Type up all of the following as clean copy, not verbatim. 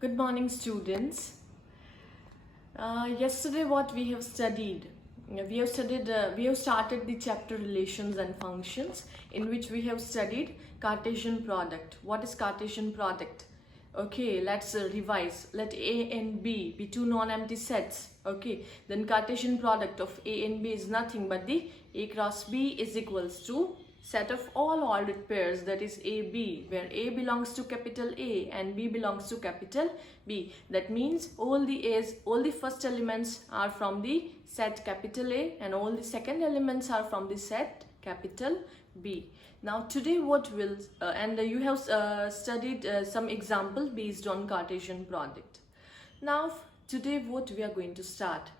Good morning, students. Yesterday, what we have studied, we have started the chapter relations and functions, in which we have studied Cartesian product. What is Cartesian product? Okay, let's revise. Let A and B be two non-empty sets. Okay, then Cartesian product of A and B is nothing but the A cross B is equals to set of all ordered pairs, that is AB, where A belongs to capital A and B belongs to capital B. That means all the first elements are from the set capital A and all the second elements are from the set capital B. Now today what will you have studied some example based on Cartesian product. Now today what we are going to start,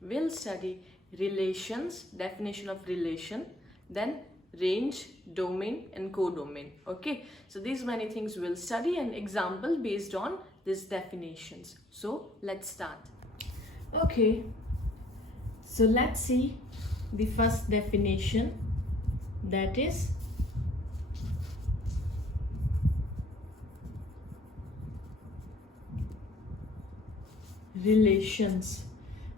we'll study relations, definition of relation, then range, domain and codomain. Okay, so these many things we'll study and example based on these definitions. So let's start. Okay, so let's see the first definition, that is relations.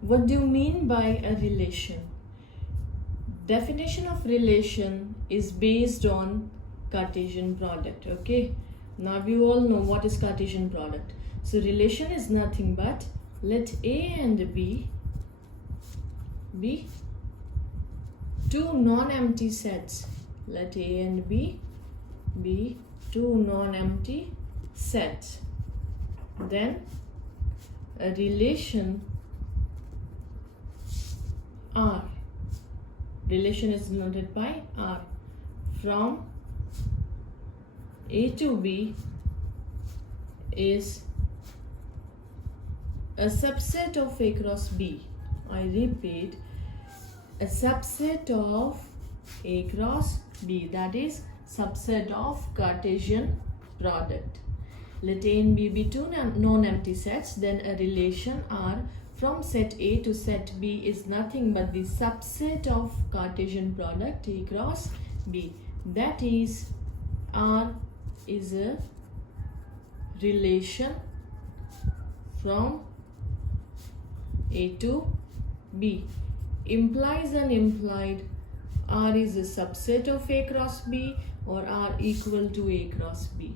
What do you mean by a relation? Definition of relation is based on Cartesian product. Okay, now we all know what is Cartesian product. So relation is nothing but let A and B be two non-empty sets. Let A and B be two non-empty sets. Then a relation R. Relation is denoted by R. From A to B is a subset of A cross B. I repeat, a subset of A cross B, that is subset of Cartesian product. Let A and B be two non-empty sets, then a relation R from set A to set B is nothing but the subset of Cartesian product A cross B. That is, R is a relation from A to B. Implies and implied, R is a subset of A cross B or R equal to A cross B.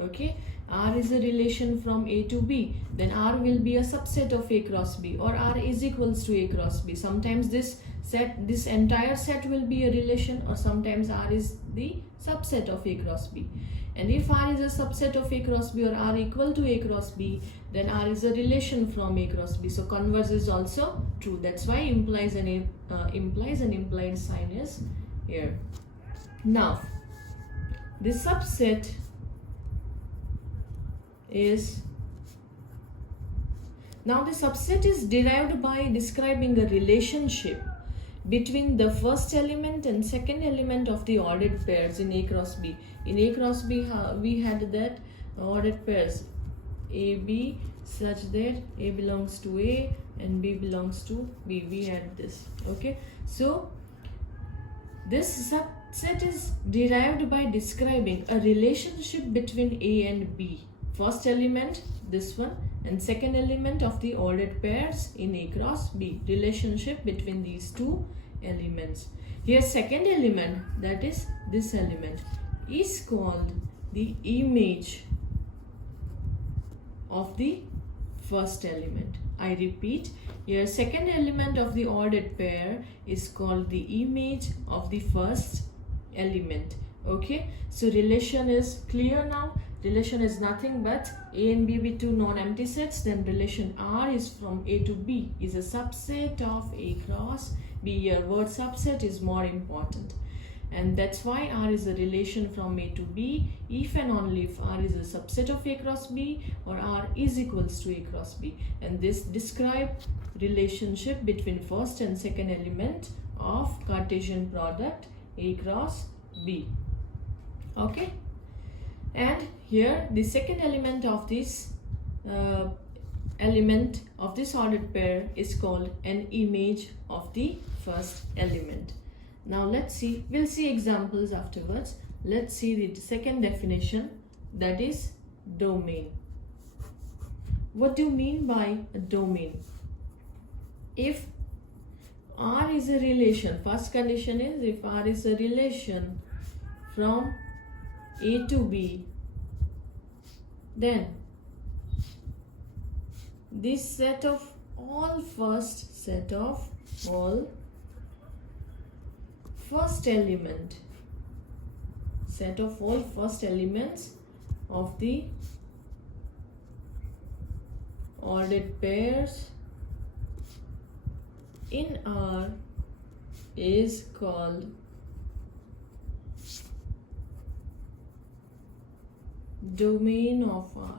Okay, R is a relation from A to B, then R will be a subset of A cross B, or R is equals to A cross B. Sometimes this entire set will be a relation, or sometimes R is the subset of A cross B. And if R is a subset of A cross B or R equal to A cross B, then R is a relation from A cross B. So converse is also true. That's why implies and implied sign is here. Now the subset is derived by describing a relationship between the first element and second element of the ordered pairs in A cross B. In A cross B, we had that ordered pairs AB such that A belongs to A and B belongs to B. We had this. Okay, so this subset is derived by describing a relationship between A and B. First element, this one, and second element of the ordered pairs in A cross B. Relationship between these two elements. Here second element, that is this element, is called the image of the first element. I repeat, here second element of the ordered pair is called the image of the first element. Okay, so relation is clear now. Relation is nothing but A and B be two non-empty sets, then relation R is from A to B is a subset of A cross B. Your word subset is more important, and that's why R is a relation from A to B if and only if R is a subset of A cross B or R is equals to A cross B. And this describes relationship between first and second element of Cartesian product A cross B. Okay, and here the second element of this ordered pair is called an image of the first element. Now let's see, we'll see examples afterwards. Let's see the second definition, that is domain. What do you mean by a domain? If R is a relation, first condition is if R is a relation from A to B, then this set of all first elements of the ordered pairs in R is called domain of R.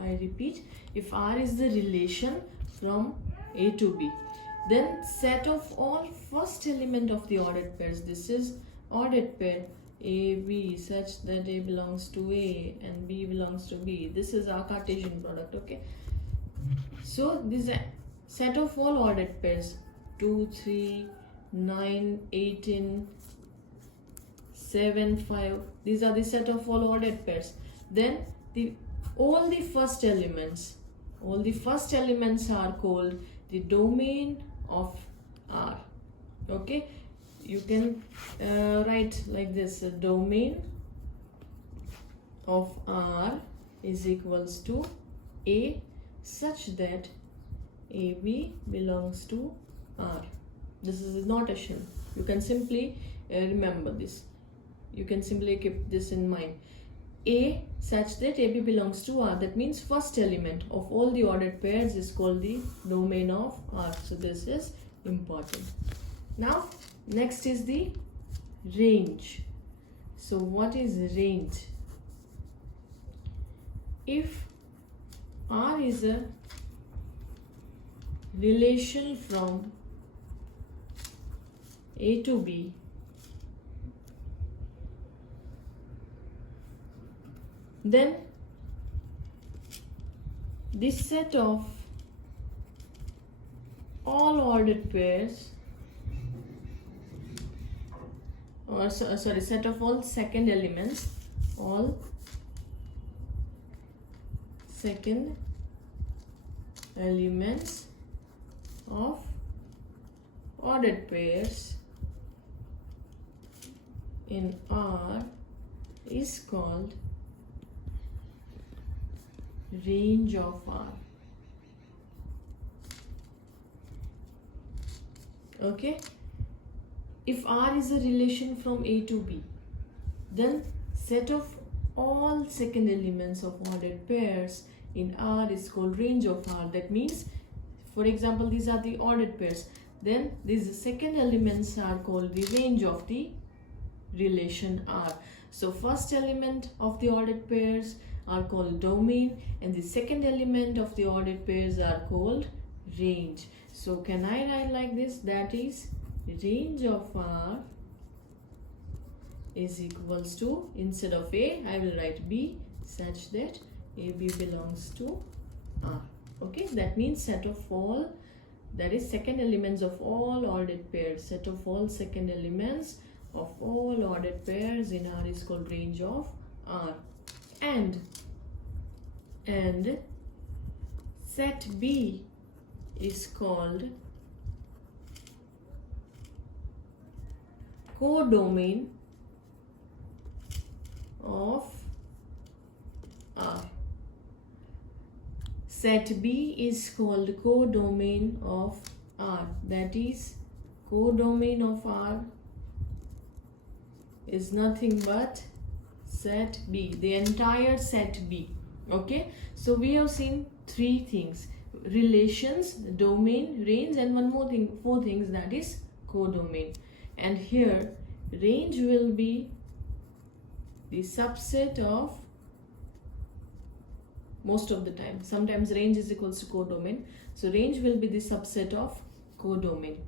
I repeat, if R is the relation from A to B, then set of all first element of the ordered pairs, this is ordered pair A, B, such that A belongs to A and B belongs to B. This is our Cartesian product, okay? So this set of all ordered pairs 2, 3, 9, 18, 7, 5, these are the set of all ordered pairs. Then all the first elements are called the domain of R. Okay, you can write like this: a domain of R is equals to A such that AB belongs to R. This is notation. You can simply remember this. You can simply keep this in mind. A such that AB belongs to R. That means first element of all the ordered pairs is called the domain of R. So this is important. Now next is the range. So what is range? If R is a relation from A to B, then this set of all ordered pairs, or set of all second elements, all second elements of ordered pairs in R is called range of R. Okay, if R is a relation from A to B, then set of all second elements of ordered pairs in R is called range of R. That means, for example, these are the ordered pairs, then these second elements are called the range of the relation R. So first element of the ordered pairs are called domain, and the second element of the ordered pairs are called range. So can I write like this? That is, range of R is equals to, instead of A, I will write B such that AB belongs to R. Okay, that means set of all, that is second elements of all ordered pairs, set of all second elements of all ordered pairs in R is called range of R. And set B is called codomain of R. Set B is called codomain of R. That is, codomain of R is nothing but set B, the entire set B. Okay, so we have seen three things: relations, domain, range, and one more thing, four things, that is codomain. And here range will be the subset of, most of the time, sometimes range is equals to codomain, so range will be the subset of codomain.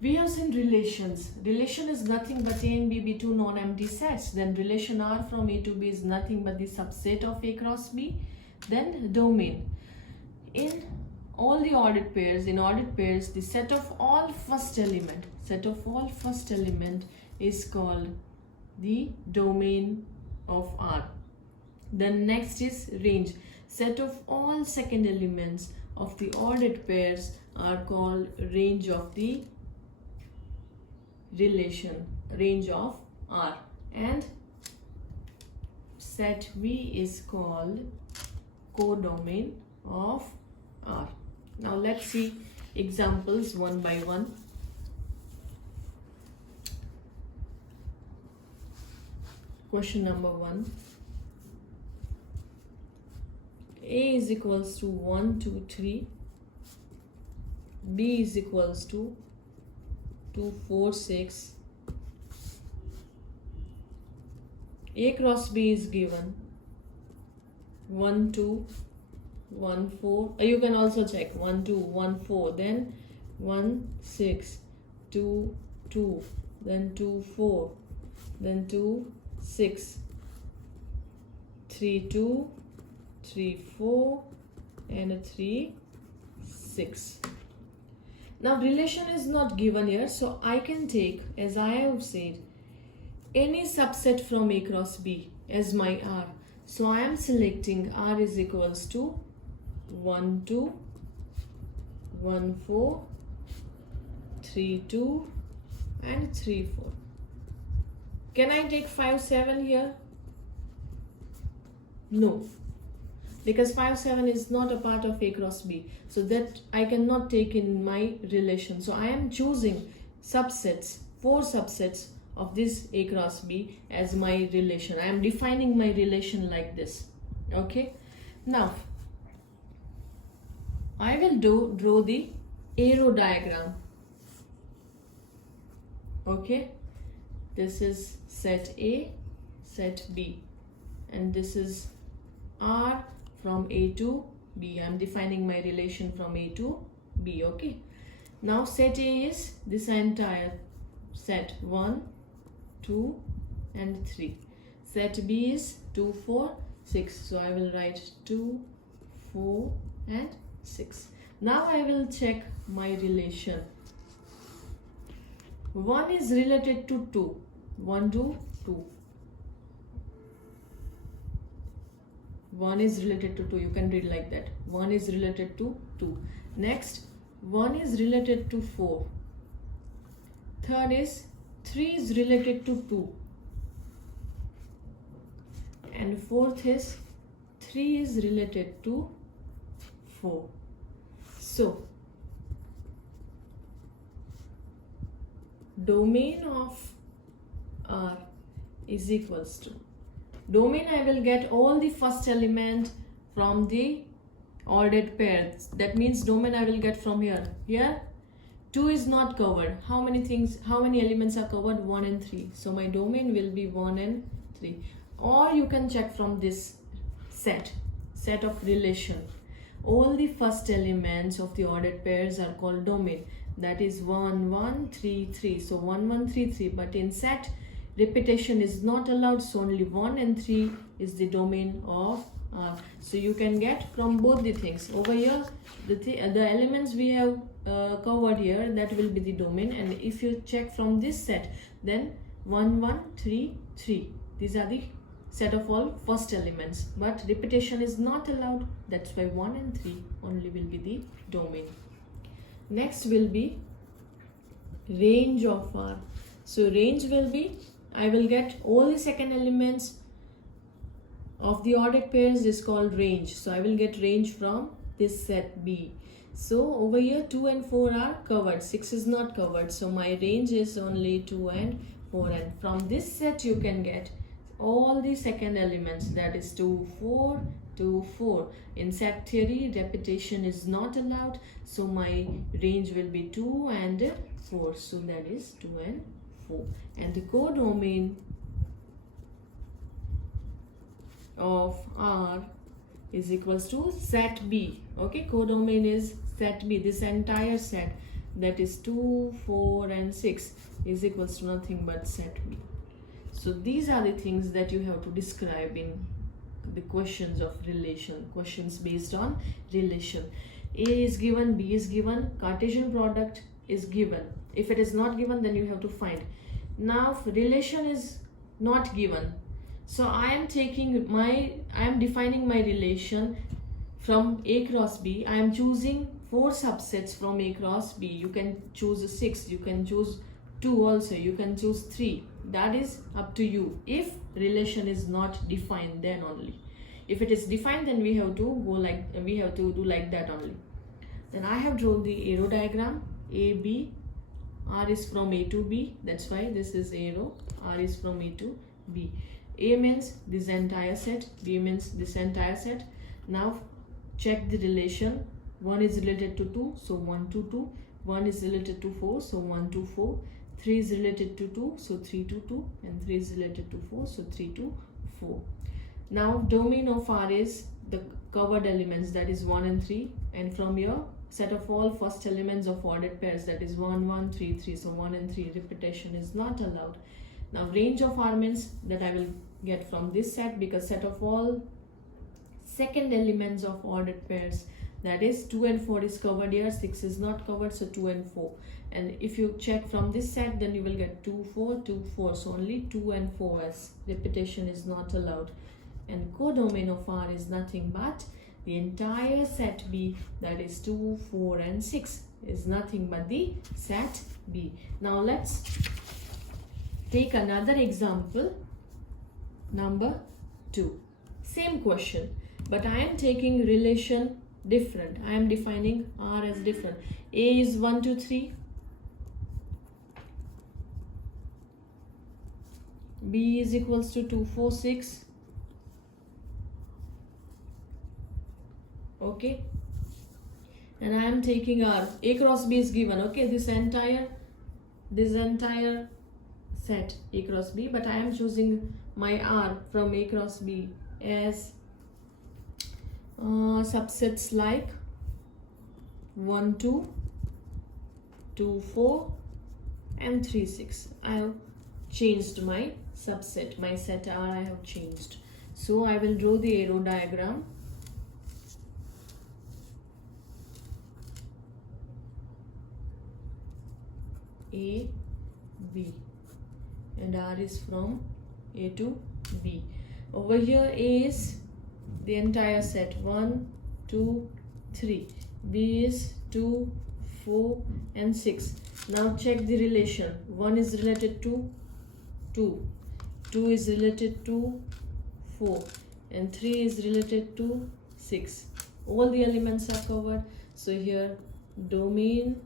We have seen relations. Relation is nothing but A and B be two non-empty sets. Then relation R from A to B is nothing but the subset of A cross B. Then domain. In all the ordered pairs, the set of all first element is called the domain of R. Then next is range. Set of all second elements of the ordered pairs are called range of the relation, range of R, and set V is called codomain of R. Now let's see examples one by one. Question number 1. A is equals to 1, 2, 3. B is equals to 2, 4, 6. A cross B is given 1, 2, 1, 4. You can also check 1, 2, 1, 4. Then 1, 6, 2, 2. Then 2, 4. Then 2, 6. 3, 2. 3, 4. And 3, 6. Now relation is not given here, so I can take, as I have said, any subset from A cross B as my R. So I am selecting R is equals to 1, 2, 1, 4, 3, 2, and 3, 4. Can I take 5, 7 here? No, because 5, 7 is not a part of A cross B. So that I cannot take in my relation. So I am choosing subsets, 4 subsets of this A cross B as my relation. I am defining my relation like this. Okay. Now, I will draw the arrow diagram. Okay. This is set A, set B. And this is R from A to B. I am defining my relation from A to B. Okay. Now set A is this entire set 1, 2, and 3. Set B is 2, 4, 6. So I will write 2, 4, and 6. Now I will check my relation. 1 is related to 2. 1 to 2. 1 is related to 2. You can read like that. 1 is related to 2. Next, 1 is related to 4. Third is 3 is related to 2. And fourth is 3 is related to 4. So, domain of R is equals to, domain I will get all the first element from the ordered pairs. That means domain I will get from here. Here 2 is not covered. How many elements are covered? 1 and 3. So my domain will be 1 and 3. Or you can check from this set of relation. All the first elements of the ordered pairs are called domain. That is 1, 1, 3, 3. So 1, 1, 3, 3. But in set, repetition is not allowed. So only 1 and 3 is the domain of R. So you can get from both the things. Over here, the elements we have covered here, that will be the domain. And if you check from this set, then 1, 1, 3, 3. These are the set of all first elements. But repetition is not allowed. That's why 1 and 3 only will be the domain. Next will be range of R. So range will be, I will get all the second elements of the ordered pairs is called range. So I will get range from this set B. So over here 2 and 4 are covered. 6 is not covered. So my range is only 2 and 4. And from this set you can get all the second elements. That is 2, 4, 2, 4. In set theory, repetition is not allowed. So my range will be 2 and 4. So that is 2 and 4. And the codomain of R is equals to set B. Okay, codomain is set B. This entire set, that is 2, 4, and 6 is equals to nothing but set B. So these are the things that you have to describe in the questions of relation, questions based on relation. A is given, B is given, Cartesian product is given. If it is not given, then you have to find. Now relation is not given. So I am defining my relation from A cross B, I am choosing 4 subsets from A cross B. You can choose 6, you can choose 2 also, you can choose 3. That is up to you. If relation is not defined, then only. If it is defined, then we have to do like that only. Then I have drawn the arrow diagram. A, B, R is from A to B. That's why this is arrow. R is from A to B. A means this entire set. B means this entire set. Now check the relation. 1 is related to 2, so 1 to 2. 1 is related to 4, so 1 to 4. 3 is related to 2, so 3 to 2. And 3 is related to 4, so 3 to 4. Now domain of R is the covered elements, that is 1 and 3. And from here, set of all first elements of ordered pairs, that is 1, 1, 3, 3. So 1 and 3, repetition is not allowed. Now range of R means that I will get from this set, because set of all second elements of ordered pairs, that is 2 and 4 is covered here, 6 is not covered, so 2 and 4. And if you check from this set, then you will get 2, 4, 2, 4. So only 2 and 4 as repetition is not allowed. And codomain of R is nothing but the entire set B, that is 2, 4 and 6 is nothing but the set B. Now let's take another example, number 2. Same question, but I am taking relation different. I am defining R as different. A is 1, 2, 3. B is equals to 2, 4, 6. Okay, and I am taking R. A cross B is given. Okay, this entire set A cross B, but I am choosing my R from A cross B as subsets like 1, 2, 2, 4 and 3, 6. I have changed my subset, my set R I have changed. So I will draw the arrow diagram. A, B, and R is from A to B. Over here A is the entire set 1, 2, 3. B is 2, 4 and 6. Now check the relation. 1 is related to 2. 2 is related to 4. And 3 is related to 6. All the elements are covered. So here domain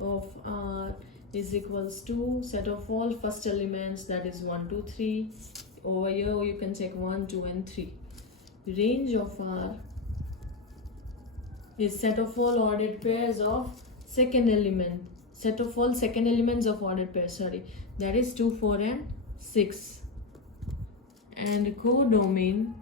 of R is equals to set of all first elements, that is 1, 2, 3. Over here you can check 1, 2 and 3. Range of R is set of all ordered pairs of second element, set of all second elements of ordered pairs, sorry, that is 2, 4 and 6. And codomain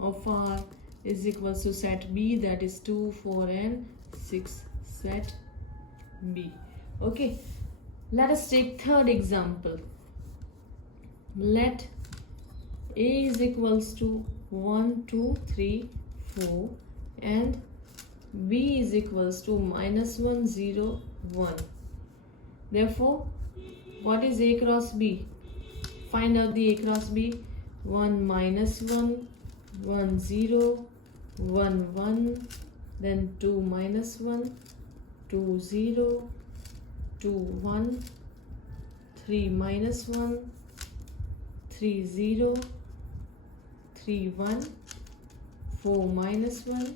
of R is equals to set B, that is 2, 4 and 6, set B. Okay, let us take third example. Let A is equals to 1, 2, 3, 4 and B is equals to -1, 0, 1. Therefore, what is A cross B? Find out the A cross B. 1, -1, 1, 0, 1, 1, then 2, -1, 2, 0, 2, 1, 3, -1, 3, 0, 3, 1, 4, -1,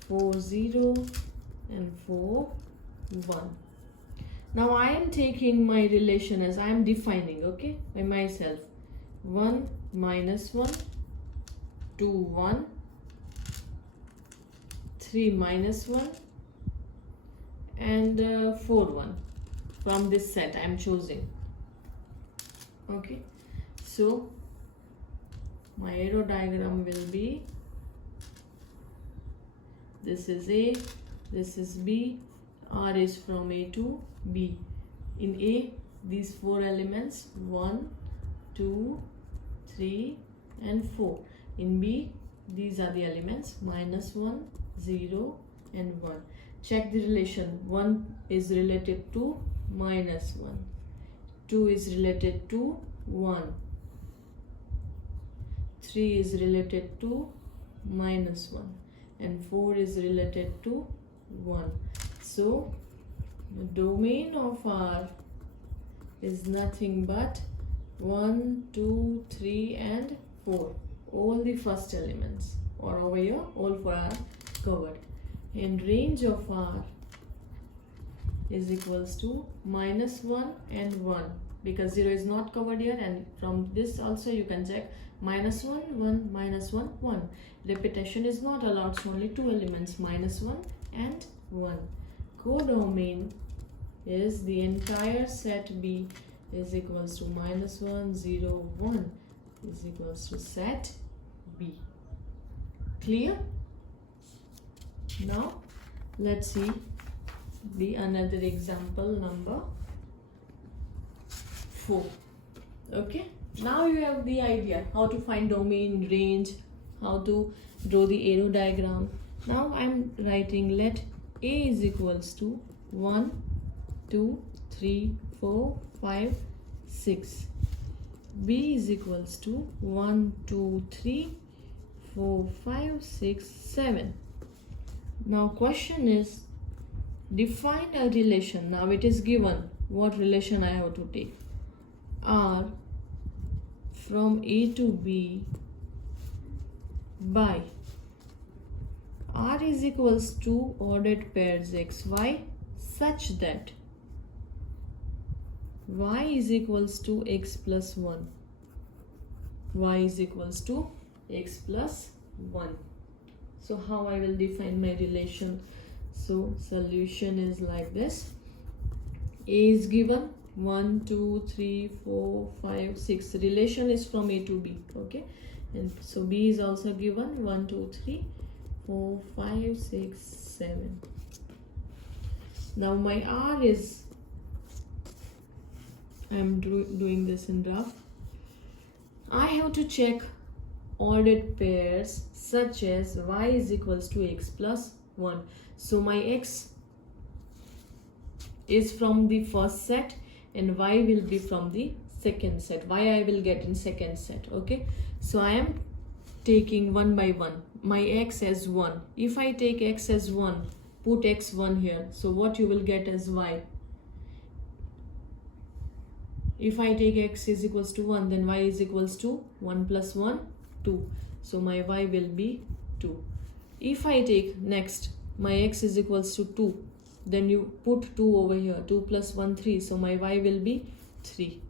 4, 0 and 4, 1. Now I am taking my relation as I am defining, okay, by myself. 1, -1, 2, 1, 3, -1 and 4, 1 from this set I am choosing. Okay, so my arrow diagram will be, this is A, this is B, R is from A to B. In A, these 4 elements 1, 2, 3 and 4. In B, these are the elements -1, 0 and 1. Check the relation. 1 is related to -1. 2 is related to 1. 3 is related to minus 1, and 4 is related to 1. So the domain of R is nothing but 1, 2, 3 and 4. All the first elements, or over here all 4 are covered. And range of R is equals to minus 1 and 1, because 0 is not covered here, and from this also you can check minus 1, 1, minus 1, 1. Repetition is not allowed, so only 2 elements, minus 1 and 1. Codomain is the entire set B is equals to minus 1, 0, 1 is equals to set B. Clear? Now let's see the another example number 4. Okay, now you have the idea how to find domain, range, how to draw the arrow diagram. Now I'm writing let A is equals to 1, 2, 3, 4, 5, 6. B is equals to 1, 2, 3, 4, 5, 6, 7. Now question is, define a relation. Now it is given what relation I have to take. R from A to B by R is equals to ordered pairs XY such that Y is equals to X plus 1. Y is equals to X plus 1. So how I will define my relation? So solution is like this. A is given 1, 2, 3, 4, 5, 6. Relation is from A to B. Okay. And so B is also given 1, 2, 3, 4, 5, 6, 7. Now my R is, I am doing this in rough. I have to check ordered pairs such as Y is equals to X plus 1. So my X is from the first set and Y will be from the second set. Y I will get in second set. Okay, so I am taking one by one. My X as 1. If I take X as 1, put X1 here. So what you will get as Y. If I take X is equals to 1, then Y is equals to 1 plus 1, 2. So my Y will be 2. If I take next, my X is equals to 2, then you put 2 over here. 2 plus 1, 3. So my Y will be 3.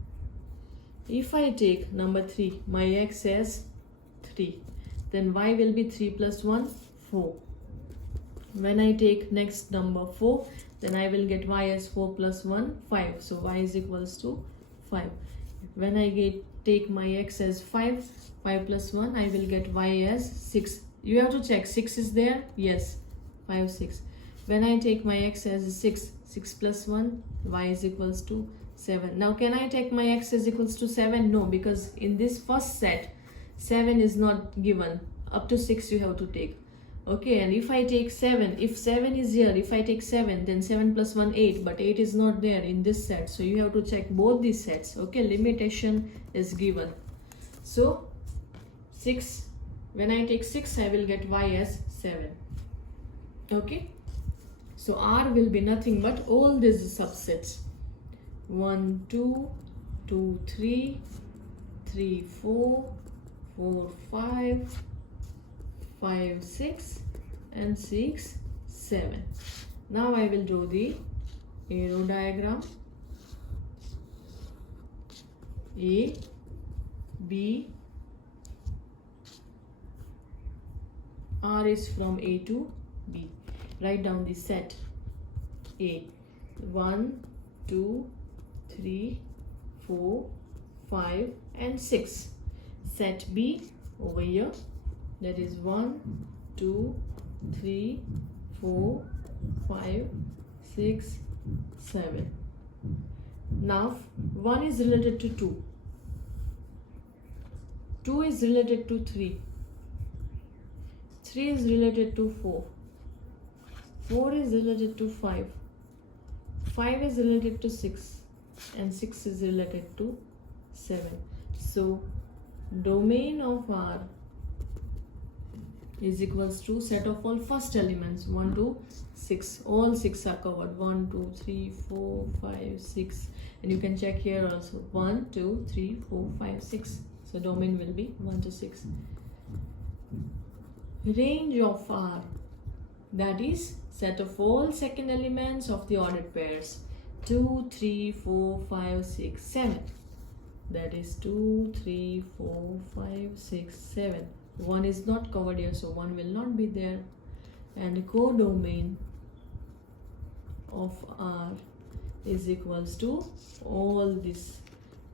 If I take number 3, my X as 3, then Y will be 3 plus 1, 4. When I take next number 4, then I will get Y as 4 plus 1, 5. So Y is equals to 5. When I take my X as 5, 5 plus 1, I will get Y as 6. You have to check 6 is there? Yes. 5, 6. When I take my X as 6, 6 plus 1, Y is equals to 7. Now can I take my X is equals to 7? No, because in this first set, 7 is not given. Up to 6 you have to take. Okay, and if I take 7, if 7 is here, if I take 7, then 7 plus 1, 8. But 8 is not there in this set. So you have to check both these sets. Okay, limitation is given. So 6, when I take 6, I will get Y as 7. Okay, so R will be nothing but all these subsets. 1, 2, 2, 3, 3, 4, 4, 5, 5, 6 and 6, 7. Now I will draw the arrow diagram. A, B, R is from A to B. Write down the set A. 1, 2, 3, 4, 5 and 6. Set B over here. That is 1, 2, 3, 4, 5, 6, 7. Now 1 is related to 2. 2 is related to 3. 3 is related to 4. 4 is related to 5. 5 is related to 6. And 6 is related to 7. So domain of R is equals to set of all first elements 1 to 6. All 6 are covered. 1 2 3 4 5 6, and you can check here also 1 2 3 4 5 6. So domain will be 1 to 6. Range of R, that is set of all second elements of the ordered pairs 2 3 4 5 6 7. That is 2 3 4 5 6 7. 1 is not covered here, so 1 will not be there. And codomain of R is equals to all this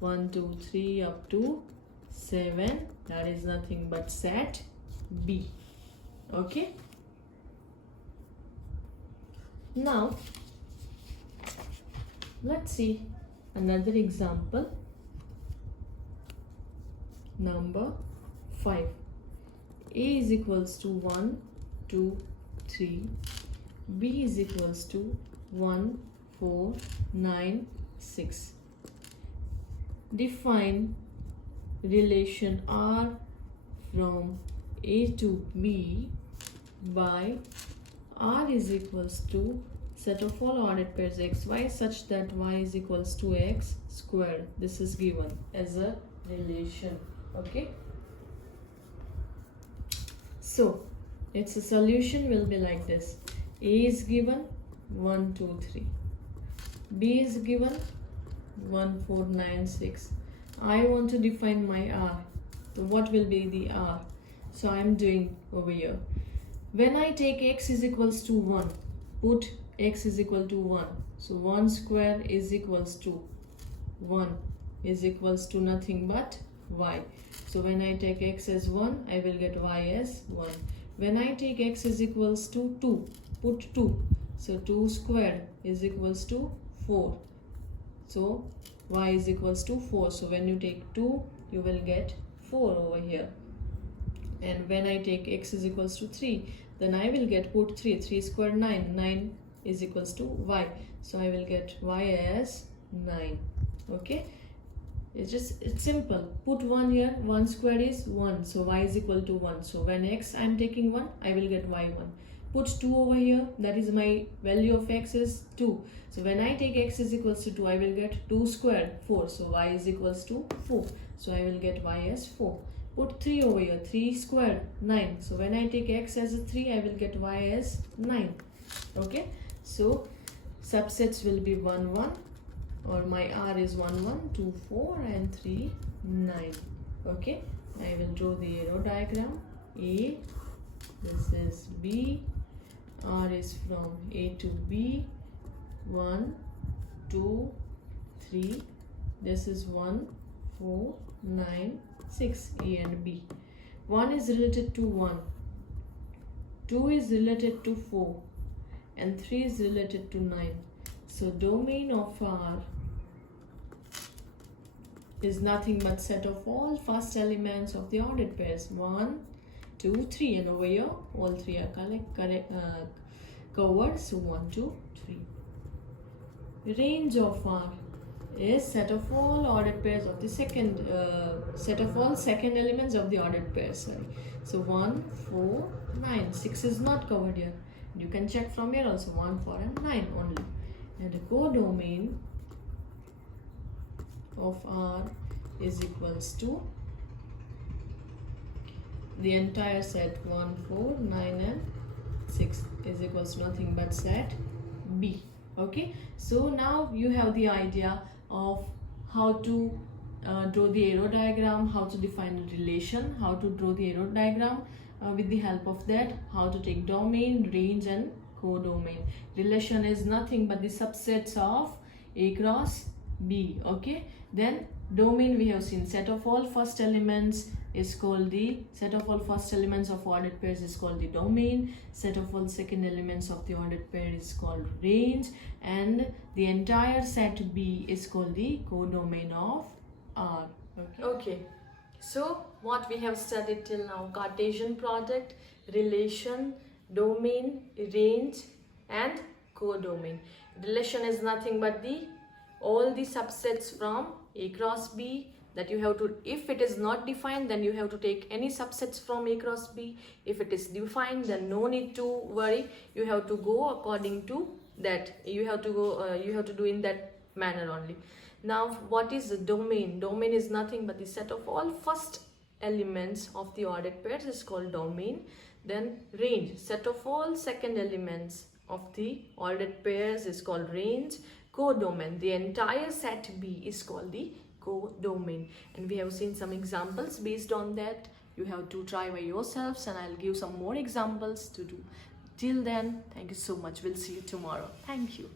1 2 3 up to 7. That is nothing but set B. Okay, now let's see another example. Number 5. A is equals to 1 2 3, B is equals to 1 4 9 6. Define relation R from A to B by R is equals to set of all ordered pairs x y such that y is equals to x squared. This is given as a relation. Okay, so its solution will be like this. A is given 1 2 3, B is given 1 4 9 6. I want to define my R. So what will be the R? So I am doing over here. When I take x is equals to 1, put x is equal to 1. So 1 square is equals to 1 is equals to nothing but y. So when I take x as 1, I will get y as 1. When I take x is equals to 2, put 2. So 2 squared is equals to 4. So y is equals to 4. So when you take 2, you will get 4 over here. And when I take x is equals to 3, then I will get put 3. 3 squared 9. 9 is equals to y. So I will get y as 9. Okay. It's simple. Put 1 here. 1 squared is 1. So y is equal to 1. So when x I am taking 1, I will get y1. Put 2 over here. That is my value of x is 2. So when I take x is equals to 2, I will get 2 squared 4. So y is equals to 4. So I will get y as 4. Put 3 over here. 3 squared 9. So when I take x as a 3, I will get y as 9. Okay. So subsets will be 1 1. Or my R is 1 1 2 4 and 3 9. Okay, I will draw the arrow diagram. A, this is B, R is from A to B, 1 2 3, this is 1 4 9 6, A and B. 1 is related to 1, 2 is related to 4, and 3 is related to 9. So domain of R is nothing but set of all first elements of the ordered pairs 1 2 3, and over here all 3 are covered. So 1 2 3. Range of R is set of all ordered pairs of the second set of all second elements of the ordered pairs. Sorry. So 1 4 9. 6 is not covered here. You can check from here also 1 4 and 9 only. And the codomain of R is equals to the entire set 1 4 9 and 6 is equals to nothing but set B. Okay, so now you have the idea of how to draw the arrow diagram, how to define a relation, how to draw the arrow diagram with the help of that, how to take domain, range and codomain. Relation is nothing but the subsets of A cross B. Okay, then domain we have seen set of all first elements is called the set of all first elements of ordered pairs is called the domain. Set of all second elements of the ordered pair is called range, and the entire set B is called the codomain of R. Okay. So what we have studied till now: Cartesian product, relation, domain, range and codomain. Relation is nothing but the all the subsets from A cross B that you have to, if it is not defined, then you have to take any subsets from A cross B. If it is defined, then no need to worry. You have to go according to that. You have to go, you have to do in that manner only. Now, what is the domain? Domain is nothing but the set of all first elements of the ordered pairs is called domain. Then range, set of all second elements of the ordered pairs is called range. Codomain, the entire set B is called the codomain. And we have seen some examples based on that. You have to try by yourselves, and I'll give some more examples to do. Till then, thank you so much. We'll see you tomorrow. Thank you.